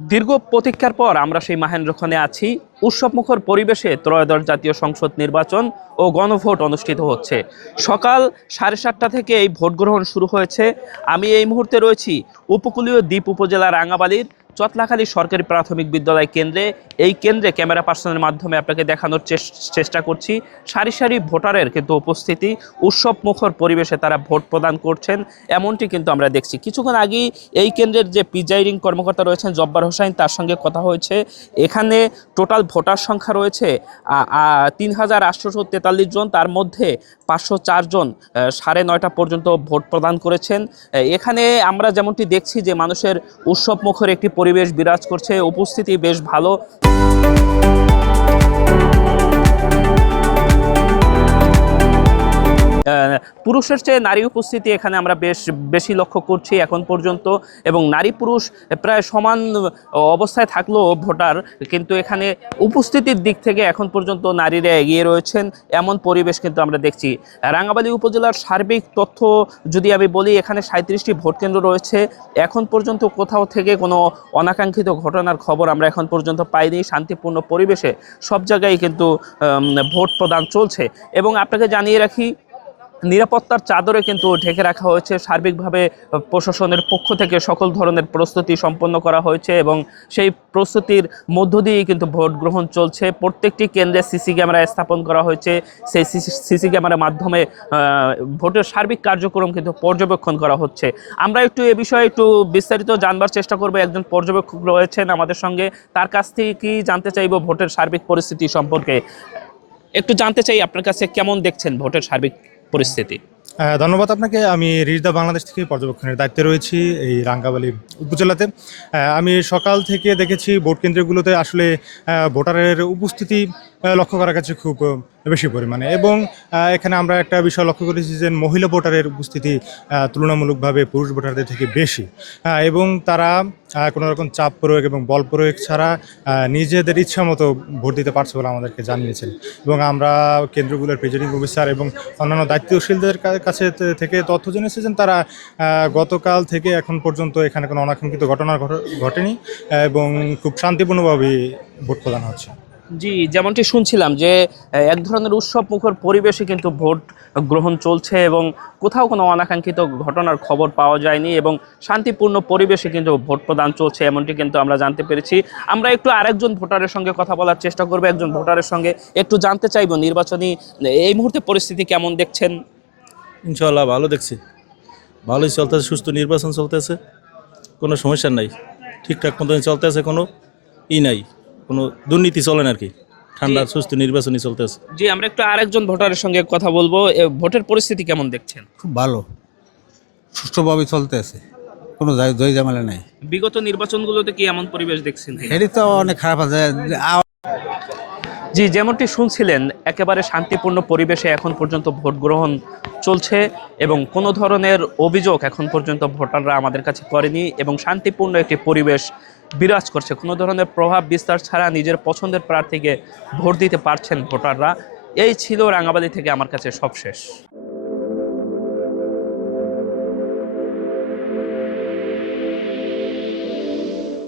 দীর্ঘ প্রতীক্ষার পর আমরা সেই মাহেন্দ্রক্ষণে আছি। উৎসবমুখর পরিবেশে ত্রয়োদশ জাতীয় সংসদ নির্বাচন ও গণভোট অনুষ্ঠিত হচ্ছে। সকাল 7:30টা থেকে এই ভোট গ্রহণ শুরু হয়েছে। আমি এই মুহূর্তে রয়েছি উপকূলীয় দ্বীপ উপজেলার রাঙাবালির চটলাখালী সরকারি প্রাথমিক বিদ্যালয় কেন্দ্রে। এই কেন্দ্রে ক্যামেরা পার্সনের মাধ্যমে আপনাকে দেখানোর চেষ্টা করছি সারি সারি ভোটারের কিন্তু উপস্থিতি। উৎসব মুখর পরিবেশে তারা ভোট প্রদান করছেন এমনটি কিন্তু আমরা দেখছি। কিছুক্ষণ আগেই এই কেন্দ্রের যে প্রিজাইডিং কর্মকর্তা রয়েছেন জব্বার হোসাইন, তার সঙ্গে কথা হয়েছে। এখানে টোটাল ভোটার সংখ্যা রয়েছে ৩,৮৪৩ জন, তার মধ্যে 504 জন 9:30 পর্যন্ত ভোট প্রদান করেছেন। এখানে আমরা যেমনটি দেখছি যে মানুষের উৎসব মুখর একটি পরিবেশ বিরাজ করছে, উপস্থিতি বেশ ভালো। পুরুষের চেয়ে নারী উপস্থিতি এখানে আমরা বেশি লক্ষ্য করছি এখন পর্যন্ত, এবং নারী পুরুষ প্রায় সমান অবস্থায় থাকলেও ভোটার কিন্তু এখানে উপস্থিতির দিক থেকে এখন পর্যন্ত নারীরা এগিয়ে রয়েছেন এমন পরিবেশ কিন্তু আমরা দেখছি। রাঙাবালী উপজেলার সার্বিক তথ্য যদি আমি বলি, এখানে 37টি ভোট কেন্দ্র রয়েছে। এখন পর্যন্ত কোথাও থেকে কোনো অনাকাঙ্ক্ষিত ঘটনার খবর আমরা এখন পর্যন্ত পাইনি। শান্তিপূর্ণ পরিবেশে সব জায়গায় কিন্তু ভোট প্রদান চলছে। এবং আপনাকে জানিয়ে রাখি, নিরাপত্তার চাদরে কিন্তু ঢেকে রাখা হয়েছে। সার্বিকভাবে প্রশাসনের পক্ষ থেকে সকল ধরনের প্রস্তুতি সম্পন্ন করা হয়েছে এবং সেই প্রস্তুতির মধ্য দিয়েই কিন্তু ভোট গ্রহণ চলছে। প্রত্যেকটি কেন্দ্রে সিসি ক্যামেরা স্থাপন করা হয়েছে। সেই সিসি ক্যামেরার মাধ্যমে ভোটের সার্বিক কার্যক্রম কিন্তু পর্যবেক্ষণ করা হচ্ছে। আমরা একটু এ বিষয়ে একটু বিস্তারিত জানবার চেষ্টা করব। একজন পর্যবেক্ষক রয়েছেন আমাদের সঙ্গে, তার কাছ থেকে কি জানতে চাইব ভোটের সার্বিক পরিস্থিতি সম্পর্কে। একটু জানতে চাই আপনার কাছে কেমন দেখছেন ভোটের সার্বিক পরিস্থিতি। ধন্যবাদ আপনাকে। আমি রিজদা বাংলাদেশ থেকে পর্যবেক্ষণের দায়িত্বে রয়েছি এই রাঙ্গাবালী উপজেলাতে। আমি সকাল থেকে দেখেছি ভোট কেন্দ্রগুলোতে আসলে ভোটারের উপস্থিতি লক্ষ্য করা গেছে খুব বেশি পরিমাণে, এবং এখানে আমরা একটা বিষয় লক্ষ্য করেছি যে মহিলা ভোটারের উপস্থিতি তুলনামূলকভাবে পুরুষ ভোটারদের থেকে বেশি, এবং তারা কোনো রকম চাপ প্রয়োগ এবং বল প্রয়োগ ছাড়া নিজেদের ইচ্ছা মতো ভোট দিতে পারছে বলে আমাদেরকে জানিয়েছেন। এবং আমরা কেন্দ্রগুলোর প্রিজাইডিং অফিসার এবং অন্যান্য দায়িত্বশীলদের কাছে থেকে তথ্য জেনেছি যে তারা গতকাল থেকে এখন পর্যন্ত এখানে কোনো অনাকাঙ্ক্ষিত ঘটনা ঘটেনি এবং খুব শান্তিপূর্ণভাবেই ভোট প্রদান হচ্ছে। জি, যেমনটি শুনছিলাম যে এক ধরনের উৎসব মুখর পরিবেশে কিন্তু ভোট গ্রহণ চলছে এবং কোথাও কোনো অনাকাঙ্ক্ষিত ঘটনার খবর পাওয়া যায়নি এবং শান্তিপূর্ণ পরিবেশে কিন্তু ভোট প্রদান চলছে এমনটি কিন্তু আমরা জানতে পেরেছি। আমরা একটু আরেকজন ভোটারের সঙ্গে কথা বলার চেষ্টা করবো। একজন ভোটারের সঙ্গে একটু জানতে চাইবো নির্বাচনী এই মুহূর্তে পরিস্থিতি কেমন দেখছেন। ইনশাল্লাহ ভালো দেখছি, ভালোই চলতেছে, সুস্থ নির্বাচন চলতেছে, কোনো সমস্যা নাই, ঠিকঠাক মতন চলতেছে, কোনো নাই, কোনো দুর্নীতি চলে না আর কি, ঠান্ডা সুস্থ নির্বাচনই চলতেছে। জি, আমরা একটু আরেকজন ভোটারের সঙ্গে কথা বলবো। ভোটের পরিস্থিতি কেমন দেখছেন। খুব ভালো, সুষ্ঠুভাবে চলতেছে, কোনো জয় ঝামেলা নাই। বিগত নির্বাচনগুলোতে কি এমন পরিবেশ দেখছেন। এটি তো অনেক খারাপ আছে। জি, যেমনটি শুনছিলেন একেবারে শান্তিপূর্ণ পরিবেশে এখন পর্যন্ত ভোট গ্রহণ চলছে এবং কোনো ধরনের অভিযোগ এখন পর্যন্ত ভোটাররা আমাদের কাছে করেনি এবং শান্তিপূর্ণ একটি পরিবেশ বিরাজ করছে। কোনো ধরনের প্রভাব বিস্তার ছাড়া নিজের পছন্দের প্রার্থীকে ভোট দিতে পারছেন ভোটাররা। এই ছিল রাঙাবালী থেকে আমার কাছে সবশেষ।